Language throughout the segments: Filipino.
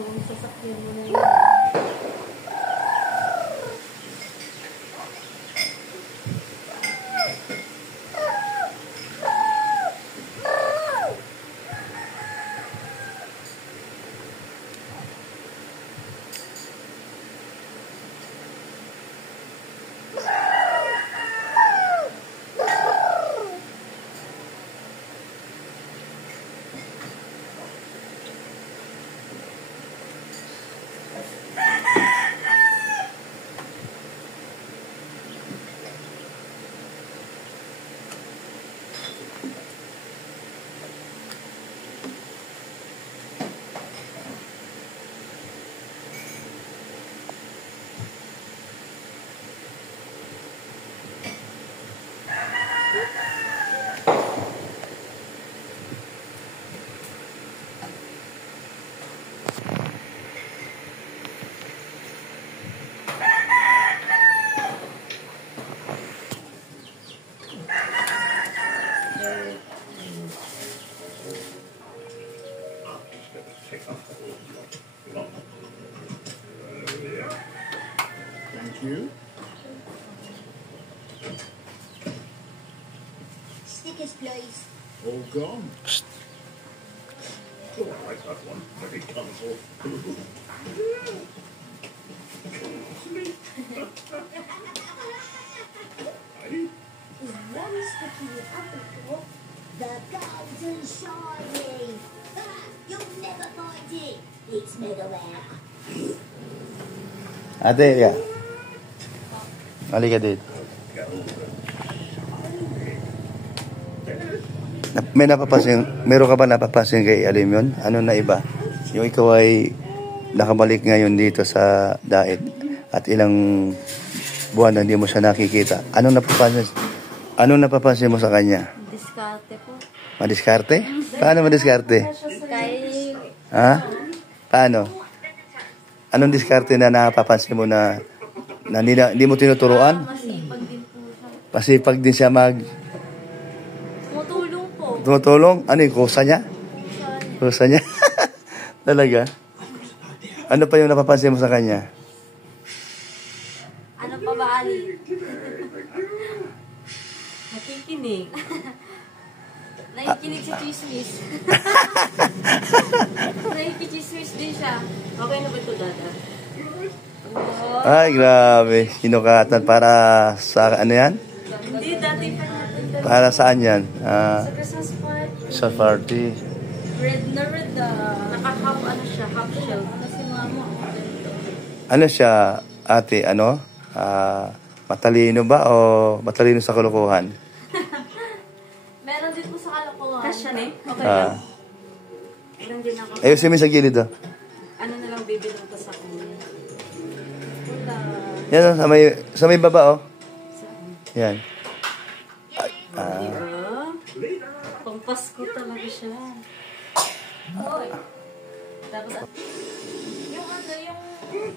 yung sasakyan mo na yun. Thank you. Stickers, please. All gone. Oh, I like that one. Very colourful. One sticky apple, the golden shiny. You'll never find it. It's meadowlark. Ate, ya. Halika dito. Meron ka ba napapansin kay Alim yun? Ano na iba? Yung ikaw ay nakabalik ngayon dito sa Daet at ilang buwan na hindi mo siya nakikita. Anong napapansin mo sa kanya? Diskarte po. Madiskarte? Paano madiskarte? Kay... Ha? Paano? Anong diskarte na napapansin mo na hindi mo tinuturuan? Masipag din po siya. Masipag din siya Tumutulong po. tumutulong? Ano yung kusa niya? Kusa niya? Talaga? Ano pa yung napapansin mo sa kanya? Ano pa ba, Ali? Nakikinig. Nakikinig sa chismis. Nakikichismis din siya. Okay na ba ito, Dada? Oh. Ay, grabe. Sinukatan para sa ano yan? Hindi, dati pa natin. Para saan yan? Sa Christmas party. Sa party. Red na red. Naka-half ano siya, half shell. Ano si mama? Ano siya, ate, ano? Matalino ba o matalino sa kalokohan? Meron din po sa kalokohan. Kasya na eh? Okay Ah. lang. Meron din ako. Ayusin mo sa gilid, oh. Ano na lang bibilang ko sa kuya. Wala. Yan, oh, sa may baba, oh. Yan. Diba? Pang Pasko talaga siya. Oy. Tapos, yung ano, yung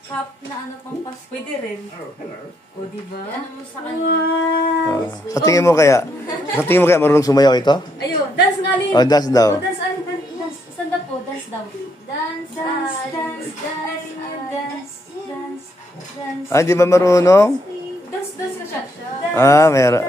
cup na ano pang Pasko. Pwede rin. O, diba? Ano mo sa kanya? Sa tingin mo kaya marunong sumayaw ito? Ayun, dance nga, Lin. Oh, dance daw. O, dance, Ali, dance. Sanda po, dance daw. Dance, dance, dance, dance, dance, dance, dance. Ah, di ba marunong? Dance, dance ka siya. Meron.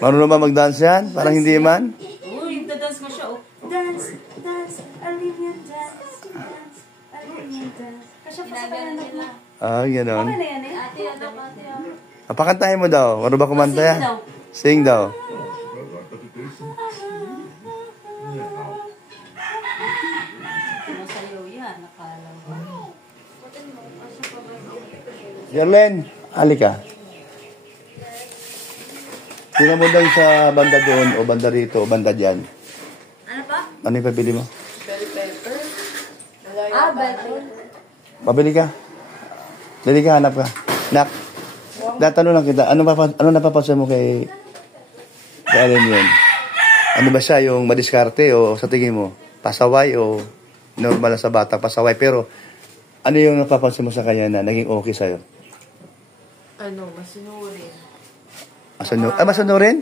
Marunong ba mag-dance yan? Parang hindi man. Uy, dance mo siya, oh. Dance, dance, Olivia, dance, dance, Olivia, dance. Kasya pa sa kanya na. Gano'n. Okay na yan eh. Ate, ano, ate, Pakantahin mo daw. Marunong ba kumanta yan? Sing daw. Masayaw yan, nakala mo. Jerlen, halika. Sino mo daw sa banda doon o banda rito o banda dyan? Ano pa? Ano yung pabili mo? Bell pepper. Bell pepper. Pabili ka. Dali ka, hanap ka. Nak, natanong lang kita, ano napapansin mo kay Alan yun? Ano ba siya, yung madiskarte o sa tingin mo? Pasaway o normal lang sa bata, pasaway. Pero ano yung napapansin mo sa kanya na naging okay sa'yo? Ano, masunurin. Masunurin?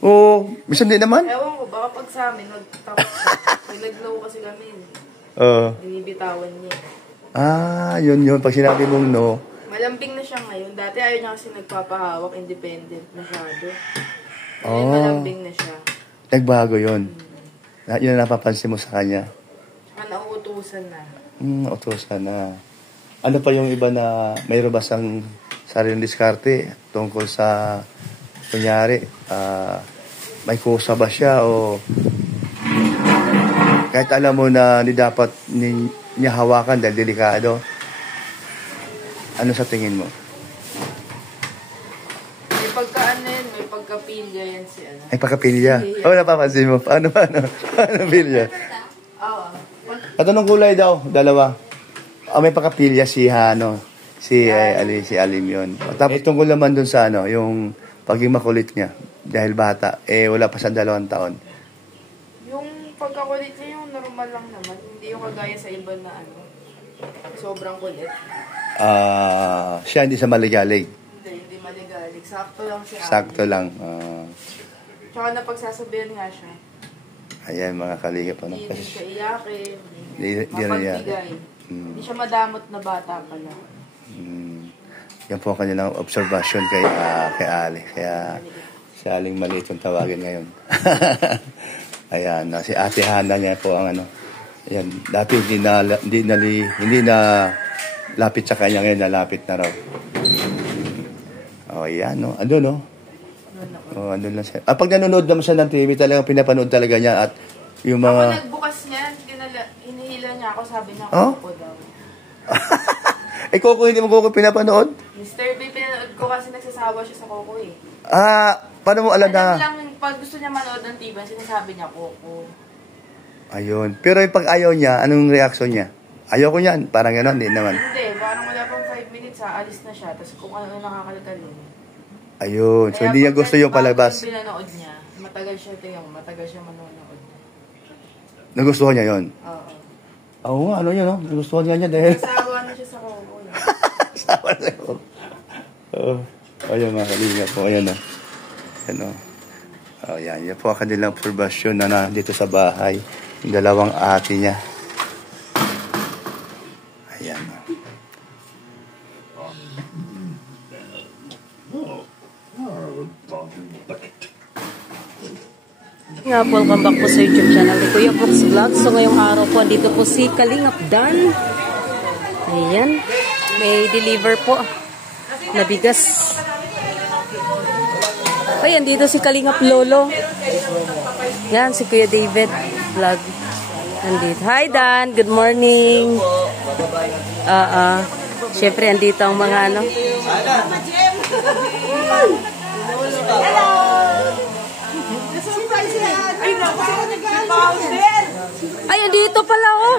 Oo, minsan din naman. Ewan ko, baka pag sa amin, nagtapos siya. May naglaw kasi kami. Oo. Binibitawan niya. Yun. Pag sinabi mong no, Malambing na siya ngayon. Dati ayaw niya kasi nagpapahawak, independent masyado. Oh. Ngayon malambing na siya. nagbago yun. Yun ang napapansin mo sa kanya. Tsaka nauutusan na. Utusan na. Ano pa yung iba na mayroon ba sang sariling diskarte tungkol sa, kunyari, may kusa ba siya o kahit alam mo na hindi dapat niya hawakan dahil delikado. Ano sa tingin mo? May pagkaano yun, may pagkapilya yan si ano. Ay, pagkapilya. Oo, napapansin mo. Paano? Paano pilya? Oo. At anong kulay daw? Dalawa. May pagkapilya si si Alim yun. Tapos tungkol naman dun sa yung pagiging makulit niya. Dahil bata, wala pa sa 2 taon. Yung pagkakulit niya, yung normal lang naman. Hindi yung kagaya sa iba na sobrang kulit. Siya hindi sa maligalig. Hindi maligalig. Sakto lang si Abby. Sakto lang. Tsaka napagsasabihan nga siya. Ayan, mga kaligap. Hindi siya iyakin. Di rin Mapagbigay. Hindi siya madamot na bata pala. Yan po ang kanilang observation kay Ali. Kaya si Aling maliit yung tawagin ngayon. Ayan, si Ate Hana niya po ang Ayan, dati hindi na lapit sa kanya, ngayon nalapit na raw. Ayan, no? Andun, no? Andun lang siya. Pag nanonood naman siya ng TV, talagang pinapanood talaga niya at yung mga... Ako nagbukas niyan, hinihila niya ako, sabi niya, Coco daw. Coco, hindi mo Coco pinapanood? Mr. B, pinanood ko kasi nagsasawa siya sa Coco eh. Paano mo alam na... Alam lang, pag gusto niya manood ng TV, sinasabi niya Coco. Ayun. Pero yung pag ayaw niya, anong reaksyon niya? Ayaw ko niyan. Parang gano'n, hindi naman. Hindi, parang wala pang 5 minutes alis na siya. Tapos kung ano nakakalkalo. Ayun. So, hindi niya gusto yung palabas. Kaya pinanood niya, matagal siya manonood. Nagustuhan niya yun? Oo. Oo nga, yun, no? Nagustuhan niya dahil... Nasawa na siya sa Coco. Sawa na ko. Ayun, mga kalinga po. Ayan, no? Ayan, no? Ayan, yan po ang kanilang observation na nandito sa bahay. Yung 2 ate niya. Ayan, no? Nga po, welcome back po sa YouTube channel ni Kuya Brooks Vlog. So ngayong araw po, andito po si Kalingap Dan. Ayan, may deliver po na bigas. Ayan, dito si Kalingap Lolo. Yan, si Kuya David Vlog. Andito. Hi Dan, good morning. Siyempre, andito ang mga Ay, dito pala ako.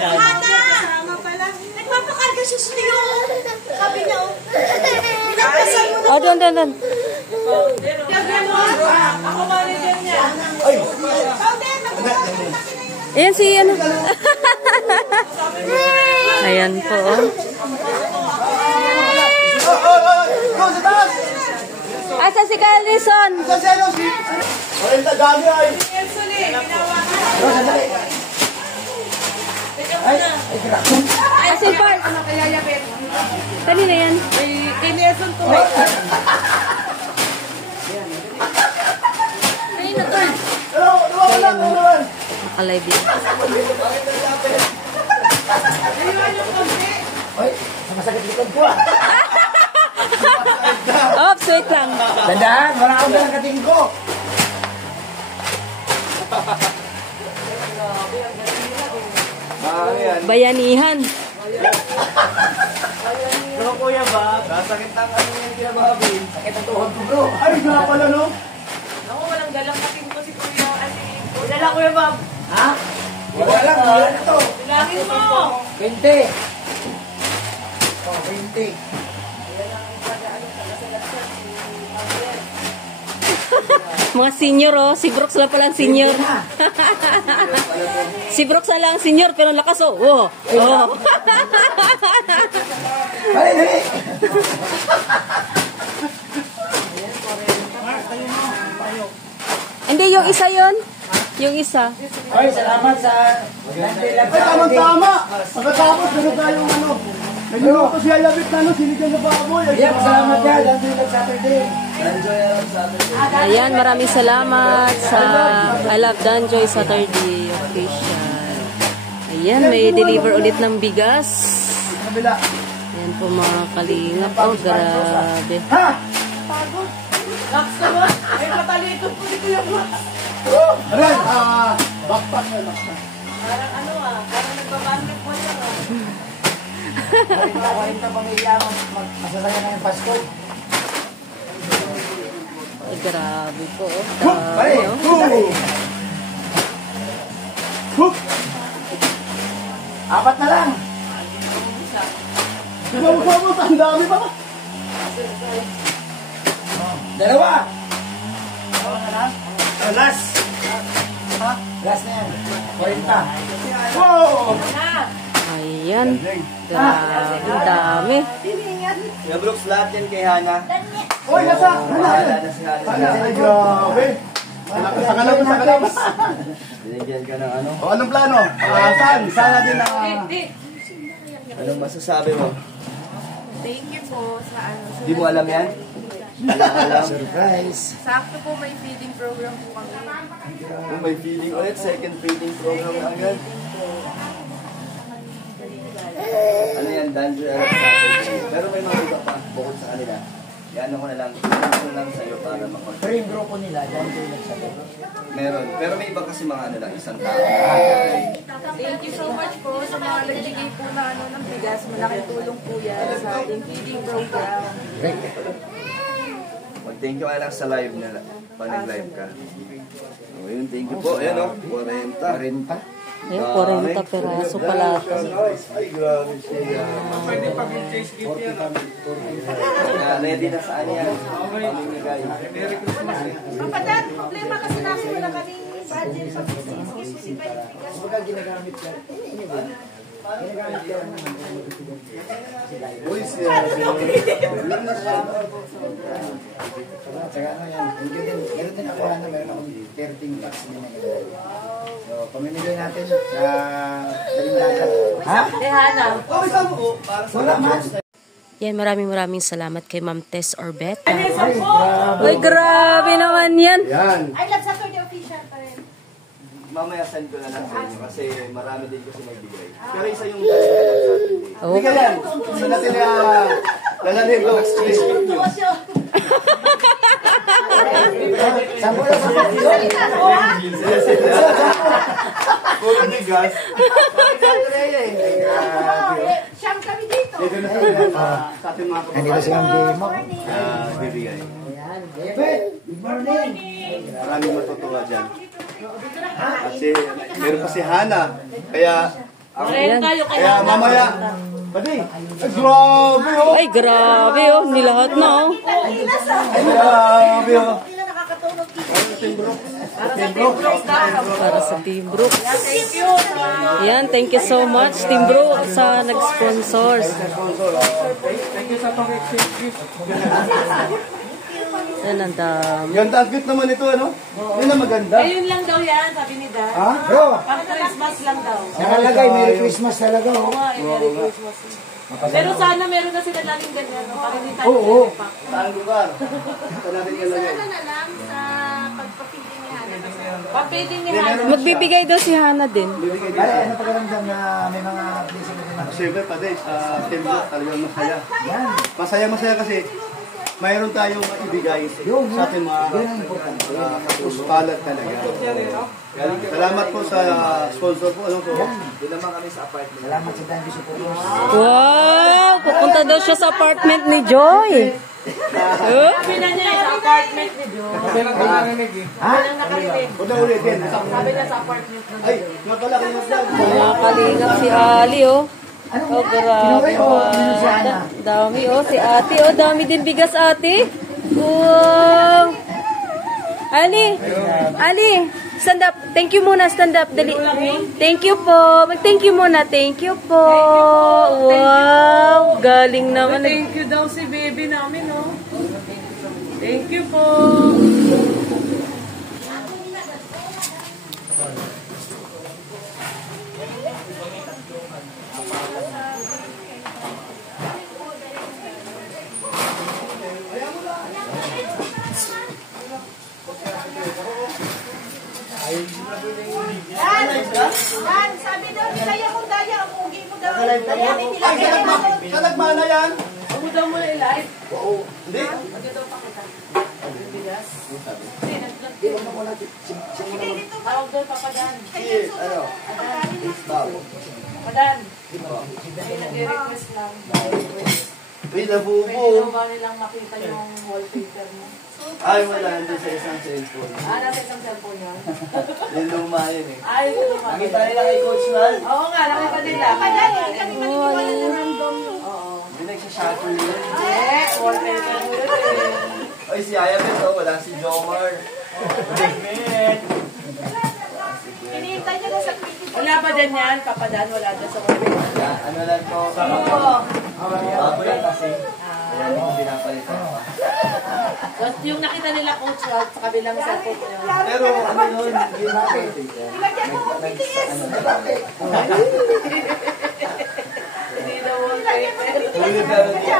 Hana! Nagpapakarga siya sa iyo. Sabi niya, pinagpasan mo na. Oh, doon. Ako manager niya. Ayan si Ayan po. Asa si Carlison? Asin Park. Kanina yan. Kay Nelson to. Kanina to. Nakalive yan. Oops, wait lang. Tandaan, wala akong dalang kating ko. Bayanihan. Pero kuya ba, sasakit ang yung kinababi. Sakit ang tuhod ko bro. Ay, nga pala no? Ako walang dalang kating ko si Kuya. Wala lang kuya Bob. Ha? Wala lang, wala na to. Bilangin mo. 20. Oh, 20. Mga senior, si Brooks lang palang senior. Si Brooks lang senior, pero lakas, oh. Dali. Hindi, yung isa yun. Yung isa. Ay, salamat sa... Ay, tama-tama! Pagkatapos, gano'n tayong ano. Nagluto siya labit na sinigang na baboy. Yan, salamat yan. Danjoy Saturday. Danjoy Saturday. Ayan, maraming salamat sa I Love Danjoy Saturday official. Ayan, may deliver ulit ng bigas. Kabila. Ayan po mga kalingap. Oh, grabe. Ha? Lax naman. Ay, matalito po dito yung lax. Aray, backpack na lang. Parang ano parang nagbabanggit mo yan Karinta pamilya, masasaya na yung Pasko. Ay, grabe po. Ay, Dami, oh. Apat na lang. Sabot, ang dami pa. Dalawa. Last. Last na yan. 40. Wow! Ayan. Grabe, dami. Yung Brooks, lahat yan kay Hana. Uy, nasa! Hana na si Hana. Ay, grabe. Sa kalabas. Binigyan ka ng ano? O, anong plano? Saan? Sana din na... Anong masasabi mo? Thank you po sa ano. Di mo alam yan? Alam. Surprise. Sakto po may feeding program po kami. Kung may feeding ulit, second feeding program na agad. Ano yan, Danjoy Saturday. Pero may mga iba pa, bukod sa kanila. Ano ko na lang sa'yo para makon. Pero yung grupo nila, Danjoy Saturday. Meron. Pero may iba kasi mga ano lang, isang tao. Thank you so much po sa mga nagbigay po na ano ng bigas. Malaking tulong po yan sa ating feeding program. Mag-thank you ka lang sa live na pag nag-live ka. O yun, thank you po. Ayan o, 40. 40? Ayun, 40 peraso pala ito. Ay, grabe siya. Pwede pag-chase gift yan. Ready na saan yan? Pamimigay. Merry Christmas. Papadad, problema kasi namin wala kaming budget sa business. Kapag ginagamit yan. Ginagamit yan. Uy, siya. Tsaka ano yan. Meron din ako na meron akong 13 bucks din na gano'n. So, pamimigay natin sa daling dagat. Ha? Hana. Oh, isang mo. Wala man. Yan, maraming salamat kay Ma'am Tess Orbet. Ay, grabe naman yan. Yan. I Love Saturday official pa rin. Mamaya send ko na lang sa inyo kasi marami din kasi magbigay. Pero isa yung daling dagat sa atin. Oh. Hindi ka yan. Gusto natin na lalagay ko. Sampo na sa puro bigas. Siyam kami dito. Sa ating mga kapatid. Bibigay. Good morning. Maraming matutuwa dyan. Kasi meron pa si Hana. Kaya mamaya. Pati. Grabe oh. Ay, grabe oh. Nilahat na oh. Grabe oh. Para sa Team Brooks. Yan, thank you so much Team Brooks sa nag-sponsors. Thank you sa pang-exchange gift. Yan, ang dami. Ganda ang cute naman ito, ano? Yun ang maganda. Ayun lang daw yan, sabi ni Dad. Ha? Bro! Pang Christmas lang daw. Nakalagay, Merry Christmas talaga, oh. Merry Christmas. Pero sana meron na sila laging ganyan. Para hindi tayo Oo. Saan lugar? Ito natin ilagay. Sana na lang sa pagpapiging ni Hana. Pag-feeding ni Hana. Magbibigay daw si Hana din. Ay, ano pagkaramdam na may mga blessing na din ako? Siyempre, pati, sa tempo, talagang masaya. Masaya kasi mayroon tayong maibigay sa ating mga kapuskalat talaga. Salamat po sa sponsor po. Doon naman kami sa apartment. Salamat sa Danjoy Supporters. Wow! Pupunta daw siya sa apartment ni Joy. Sabi na niya sa apartment ni Joe. Ha? Huwag na ulitin. Sabi niya sa apartment ni Ay, napala kayo sa Mga kalingap si Ali oh. Oh, grabe. Dami oh, si ate oh. Dami din bigas ate. Wow! Ali! Stand up. Thank you muna. Stand up. Dali. Thank you po. Mag-thank you muna. Thank you po. Wow! Galing naman. Thank you daw si baby namin, oh. Thank you po. live na yan. Ay, sa nagmana yan. Ako daw mo i-live. Oo. Hindi. Maganda pa kita. Bigas. Hindi, tawag doon, papadan. Si, ano? Tao. Padan. May nag-request lang. Uy, Pwede daw nabubo. ba nilang makita yung wallpaper mo? Ay, wala. Hindi sa isang cellphone. Nasa isang cellphone yun. Yung luma yun eh. Ay, ito naman. Nakita nila kay Coach Mal. Oo nga, nakita nila. Oo. Hindi nagsashutter yun. Wallpaper mo yun eh. Ay, si Ayabet, oh, wala si Jomar. Ayabet. Wala pa dyan yan, papadan, wala dyan sa wallpaper. Ano lang to? Bago yan kasi. Kaya hindi pinapalitan pa. Tapos yung nakita nila coach Ralph sa kabilang cellphone ko yun. Pero ano yun, yun na pwede. Hindi na wallpaper. Huli pero di ko.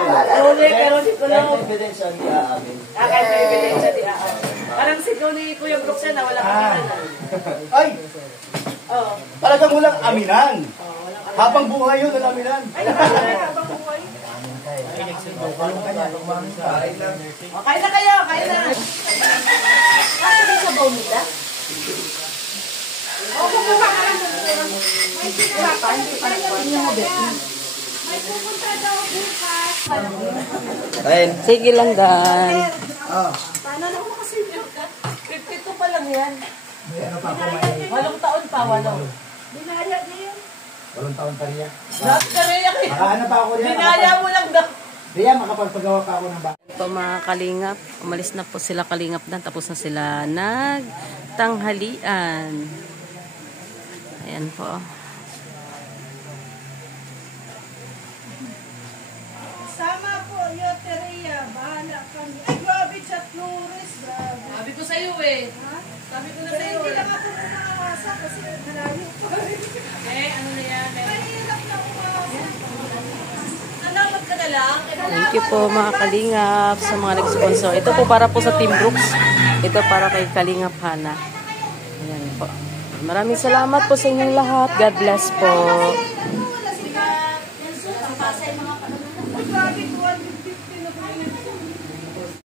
Huli pero di ko lang. Kahit evidence yan, di aamin. Kahit may ebidensya di ako. Parang sigaw ni Kuya Brooks yan na wala kang na. Ay! Oo. Talagang walang aminan. Oo, walang alam. Habang buhay yun, walang aminan. O, kain na kayo, kain na. Kain. Sige lang, Dan. Paano na ako kasi 52 pa lang yan. Walong taon pa, walong. Binaya niya yan. Walang taon pa riyan. Nakakariya kayo. Makahanap pa ako riyan. Binaya mo lang daw. Riyan, makapagpagawa pa ako ng bahay. Po mga kalingap, umalis na po sila kalingap dan, tapos na sila nagtanghalian. Ayan po. Sama po, Yoteria. Bahala kami. Ay, grabe, chat Flores. Grabe. Sabi ko sa'yo eh. Sabi ko na Pero sa'yo hindi eh. lang ako umasa kasi malayo pa rin. Eh, ano na yan? Mahirap na umasa. Salamat ka na lang. Thank you po mga kalingap sa mga nag-sponsor. Ito po para po sa Team Brooks. Ito para kay Kalingap Hana. Ayan po. Maraming salamat po sa inyong lahat. God bless po.